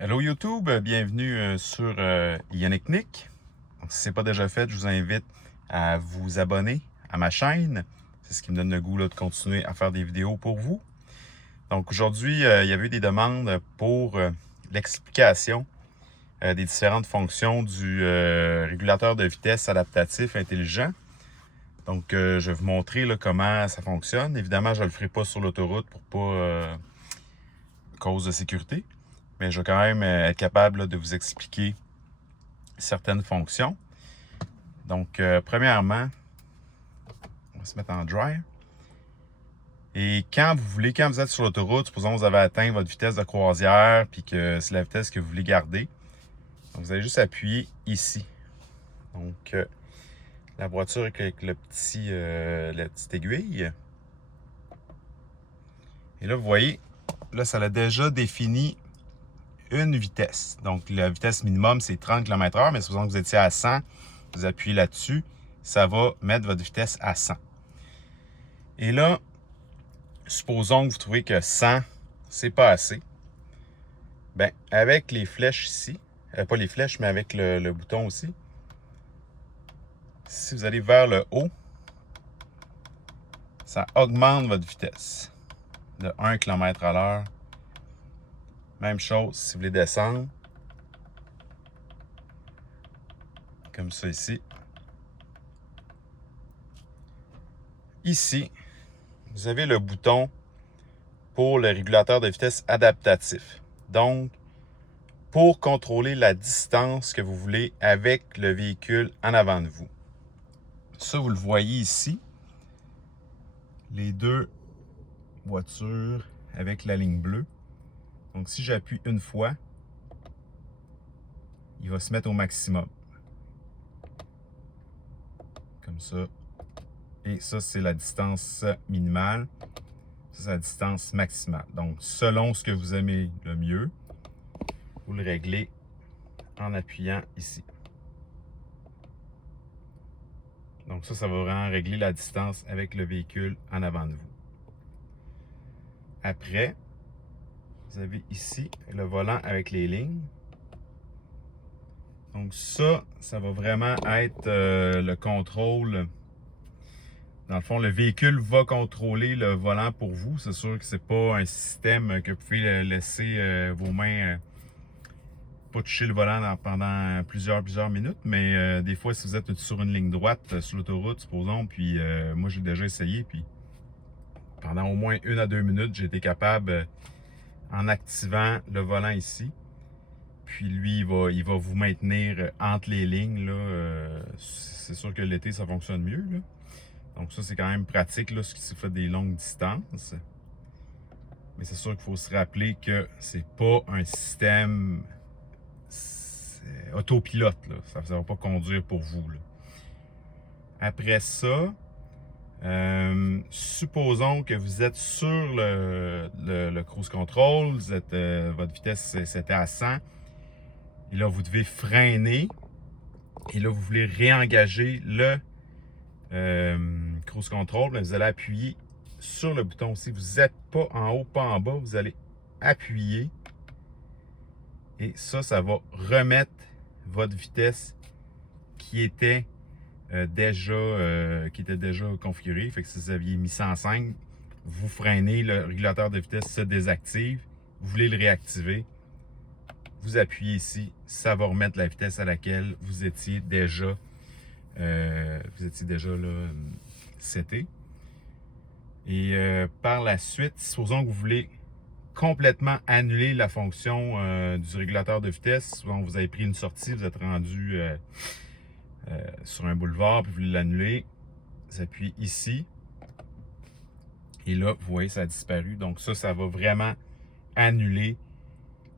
Hello YouTube, bienvenue sur Yannick Nick. Donc, si ce n'est pas déjà fait, je vous invite à vous abonner à ma chaîne. C'est ce qui me donne le goût là, de continuer à faire des vidéos pour vous. Donc aujourd'hui, il y avait eu des demandes pour l'explication des différentes fonctions du régulateur de vitesse adaptatif intelligent. Donc je vais vous montrer là, comment ça fonctionne. Évidemment, je ne le ferai pas sur l'autoroute pour pas cause de sécurité. Mais je vais quand même être capable là, de vous expliquer certaines fonctions. Donc, premièrement, on va se mettre en dry. Et quand vous êtes sur l'autoroute, supposons que vous avez atteint votre vitesse de croisière, puis que c'est la vitesse que vous voulez garder, donc vous allez juste appuyer ici. Donc, la voiture avec la petite aiguille. Et là, vous voyez, là, ça a déjà défini une vitesse. Donc, la vitesse minimum, c'est 30 km/h, mais supposons que vous étiez à 100, vous appuyez là-dessus, ça va mettre votre vitesse à 100. Et là, supposons que vous trouvez que 100, c'est pas assez. Bien, avec les flèches ici, pas les flèches, mais avec le bouton aussi, si vous allez vers le haut, ça augmente votre vitesse de 1 km/h. Même chose si vous voulez descendre, comme ça ici. Ici, vous avez le bouton pour le régulateur de vitesse adaptatif. Donc, pour contrôler la distance que vous voulez avec le véhicule en avant de vous. Ça, vous le voyez ici. Les deux voitures avec la ligne bleue. Donc, si j'appuie une fois, il va se mettre au maximum. Comme ça. Et ça, c'est la distance minimale. Ça, c'est la distance maximale. Donc, selon ce que vous aimez le mieux, vous le réglez en appuyant ici. Donc, ça va vraiment régler la distance avec le véhicule en avant de vous. Après, vous avez ici le volant avec les lignes. Donc ça va vraiment être le contrôle. Dans le fond, le véhicule va contrôler le volant pour vous. C'est sûr que c'est pas un système que vous pouvez laisser vos mains pas toucher le volant pendant plusieurs minutes. Mais des fois, si vous êtes sur une ligne droite sur l'autoroute, supposons, puis moi j'ai déjà essayé, puis pendant au moins 1 à 2 minutes, j'ai été capable, en activant le volant ici, puis lui, il va vous maintenir entre les lignes. C'est sûr que l'été, ça fonctionne mieux. Là. Donc ça, c'est quand même pratique là, si vous faites des longues distances. Mais c'est sûr qu'il faut se rappeler que c'est pas un système autopilote. Là. Ça ne va pas conduire pour vous. Là. Après ça, supposons que vous êtes sur le cruise control, votre vitesse c'était à 100. Et là, vous devez freiner. Et là, vous voulez réengager le cruise control. Vous allez appuyer sur le bouton aussi. Vous n'êtes pas en haut, pas en bas. Vous allez appuyer. Et ça va remettre votre vitesse qui était déjà configurée. Fait que si vous aviez mis 105, vous freinez, le régulateur de vitesse se désactive. Vous voulez le réactiver. Vous appuyez ici, ça va remettre la vitesse à laquelle vous étiez déjà là, seté. Et par la suite, supposons que vous voulez complètement annuler la fonction du régulateur de vitesse. Supposons que vous avez pris une sortie, vous êtes rendu sur un boulevard, puis vous voulez l'annuler. Vous appuyez ici. Et là, vous voyez, ça a disparu. Donc ça va vraiment annuler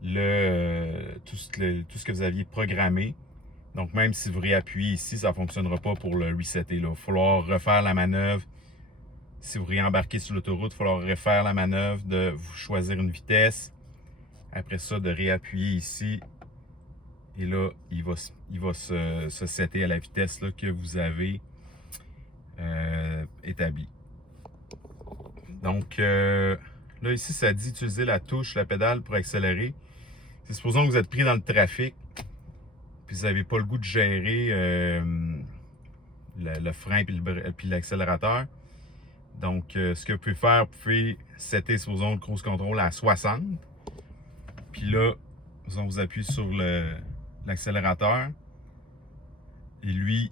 tout ce que vous aviez programmé. Donc, même si vous réappuyez ici, ça ne fonctionnera pas pour le resetter. Il va falloir refaire la manœuvre. Si vous réembarquez sur l'autoroute, il va falloir refaire la manœuvre de vous choisir une vitesse. Après ça, de réappuyer ici. Et là, il va se setter à la vitesse là, que vous avez établie. Donc, là, ici, ça dit utiliser la touche, la pédale pour accélérer. supposons que vous êtes pris dans le trafic, puis vous n'avez pas le goût de gérer le frein puis l'accélérateur. Donc, ce que vous pouvez faire, vous pouvez setter, supposons, le cruise control à 60. Puis là, vous appuyez sur l'accélérateur. Et lui,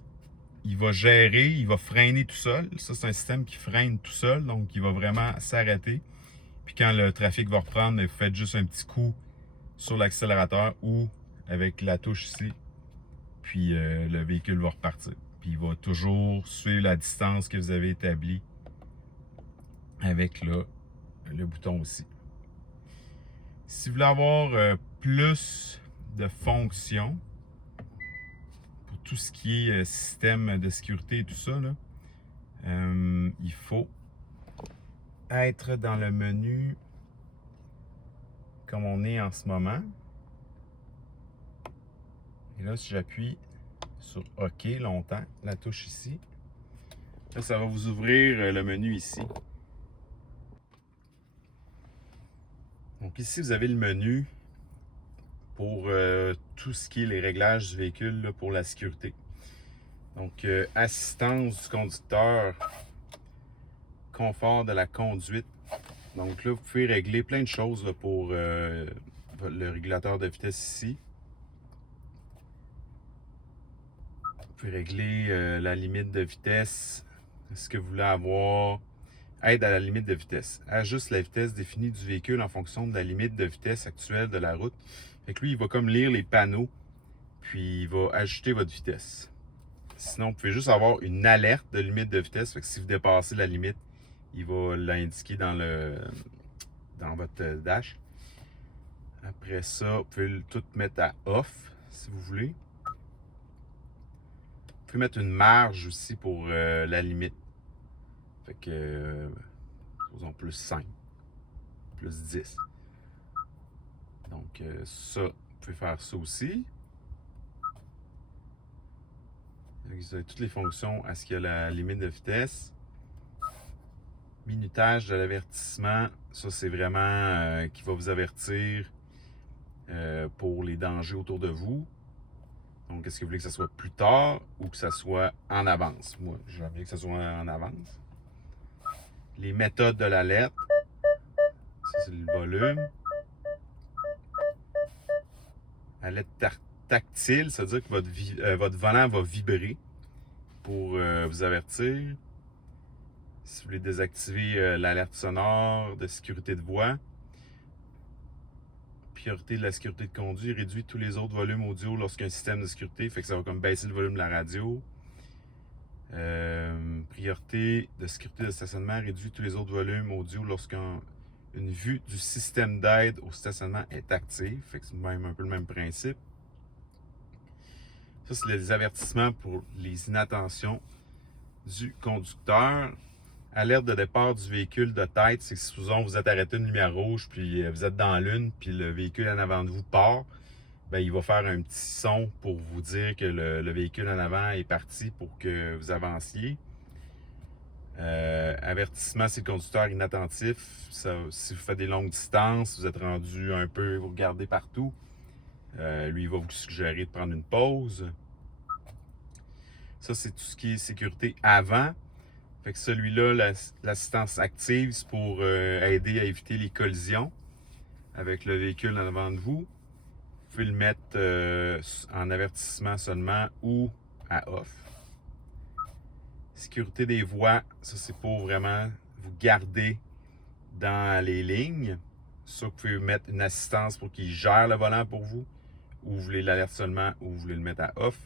il va gérer, il va freiner tout seul. Ça, c'est un système qui freine tout seul. Donc, il va vraiment s'arrêter. Puis quand le trafic va reprendre, vous faites juste un petit coup sur l'accélérateur ou avec la touche ici. Puis le véhicule va repartir. Puis il va toujours suivre la distance que vous avez établie avec là, le bouton aussi. Si vous voulez avoir plus de fonctions pour tout ce qui est système de sécurité et tout ça, là, il faut être dans le menu comme on est en ce moment. Et là, si j'appuie sur OK longtemps, la touche ici, là, ça va vous ouvrir le menu ici. Donc ici, vous avez le menu pour tout ce qui est les réglages du véhicule là, pour la sécurité. Donc, assistance du conducteur, confort de la conduite. Donc là, vous pouvez régler plein de choses là, pour le régulateur de vitesse ici. Vous pouvez régler la limite de vitesse. Est-ce que vous voulez avoir aide à la limite de vitesse? Ajuste la vitesse définie du véhicule en fonction de la limite de vitesse actuelle de la route. Fait que lui, il va comme lire les panneaux, puis il va ajuster votre vitesse. Sinon, vous pouvez juste avoir une alerte de limite de vitesse. Fait que si vous dépassez la limite, il va l'indiquer dans votre dash. Après ça, vous pouvez tout mettre à off si vous voulez. Vous pouvez mettre une marge aussi pour la limite. Fait que, faisons plus 5, plus 10. Donc, ça, vous pouvez faire ça aussi. Vous avez toutes les fonctions à ce qu'il y a la limite de vitesse. Minutage de l'avertissement, ça c'est vraiment qui va vous avertir pour les dangers autour de vous. Donc, est-ce que vous voulez que ça soit plus tard ou que ça soit en avance? Moi, j'aimerais que ça soit en avance. Les méthodes de l'alerte, ça c'est le volume. Alerte tactile, ça veut dire que votre volant va vibrer pour vous avertir. Si vous voulez désactiver l'alerte sonore de sécurité de voie, priorité de la sécurité de conduite, réduit tous les autres volumes audio lorsqu'un système de sécurité, fait que ça va comme baisser le volume de la radio. Priorité de sécurité de stationnement, réduit tous les autres volumes audio lorsqu'une vue du système d'aide au stationnement est active, fait que c'est même un peu le même principe. Ça, c'est les avertissements pour les inattentions du conducteur. Alerte de départ du véhicule de tête, c'est que si vous êtes arrêté une lumière rouge, puis vous êtes dans l'une, puis le véhicule en avant de vous part, bien, il va faire un petit son pour vous dire que le véhicule en avant est parti pour que vous avanciez. Avertissement, c'est le conducteur inattentif. Ça, si vous faites des longues distances, vous êtes rendu un peu, vous regardez partout, lui, il va vous suggérer de prendre une pause. Ça, c'est tout ce qui est sécurité avant. Fait que celui-là, l'assistance active, c'est pour aider à éviter les collisions avec le véhicule en avant de vous. Vous pouvez le mettre en avertissement seulement ou à off. Sécurité des voies, ça c'est pour vraiment vous garder dans les lignes. Ça, vous pouvez mettre une assistance pour qu'il gère le volant pour vous, ou vous voulez l'alerte seulement, ou vous voulez le mettre à off.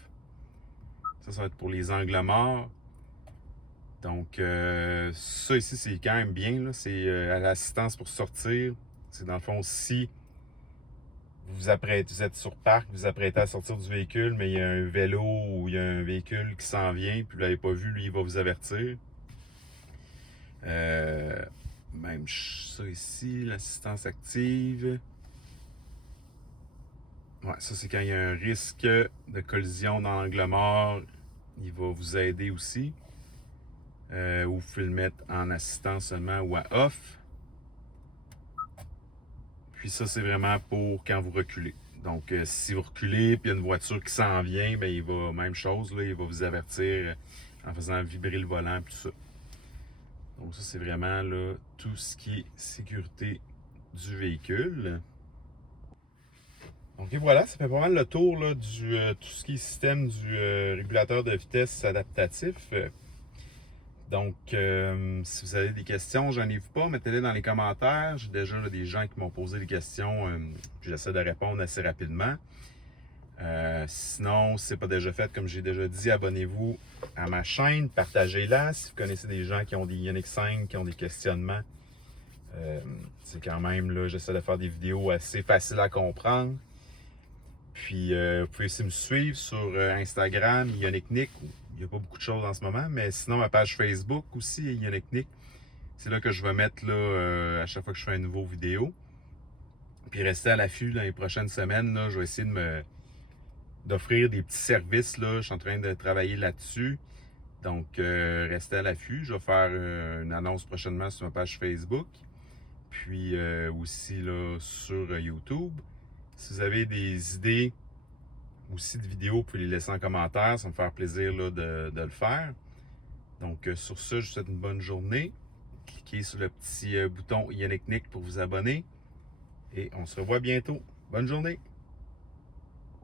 Ça va être pour les angles morts. Donc, ça ici, c'est quand même bien. C'est l'assistance pour sortir. C'est dans le fond, si vous êtes sur parc, vous apprêtez à sortir du véhicule, mais il y a un vélo ou il y a un véhicule qui s'en vient, puis vous ne l'avez pas vu, lui, il va vous avertir. Même ça ici, l'assistance active. Ouais, ça, c'est quand il y a un risque de collision dans l'angle mort, il va vous aider aussi. Ou vous pouvez le mettre en assistance seulement ou à off. Puis ça, c'est vraiment pour quand vous reculez. Donc, si vous reculez, puis il y a une voiture qui s'en vient, bien, il va, même chose, là, il va vous avertir en faisant vibrer le volant, puis tout ça. Donc ça, c'est vraiment là, tout ce qui est sécurité du véhicule. Donc et voilà, ça fait pas mal le tour là, du tout ce qui est système du régulateur de vitesse adaptatif. Donc, si vous avez des questions, j'en ai vu pas, mettez-les dans les commentaires. J'ai déjà là, des gens qui m'ont posé des questions, puis j'essaie de répondre assez rapidement. Sinon, si ce n'est pas déjà fait, comme j'ai déjà dit, abonnez-vous à ma chaîne, partagez-la. Si vous connaissez des gens qui ont des Ioniq 5, qui ont des questionnements, c'est quand même, là, j'essaie de faire des vidéos assez faciles à comprendre. Puis, vous pouvez aussi me suivre sur Instagram, Ioniq Nick. Il n'y a pas beaucoup de choses en ce moment, mais sinon, ma page Facebook aussi, Ioniq Nick. C'est là que je vais mettre là, à chaque fois que je fais une nouvelle vidéo. Puis, restez à l'affût dans les prochaines semaines. Là, je vais essayer d'offrir des petits services. Là. Je suis en train de travailler là-dessus. Donc, restez à l'affût. Je vais faire une annonce prochainement sur ma page Facebook. Puis aussi là, sur YouTube. Si vous avez des idées aussi de vidéos, vous pouvez les laisser en commentaire. Ça va me faire plaisir là, de le faire. Donc, sur ce, je vous souhaite une bonne journée. Cliquez sur le petit bouton Ioniq Nick pour vous abonner. Et on se revoit bientôt. Bonne journée!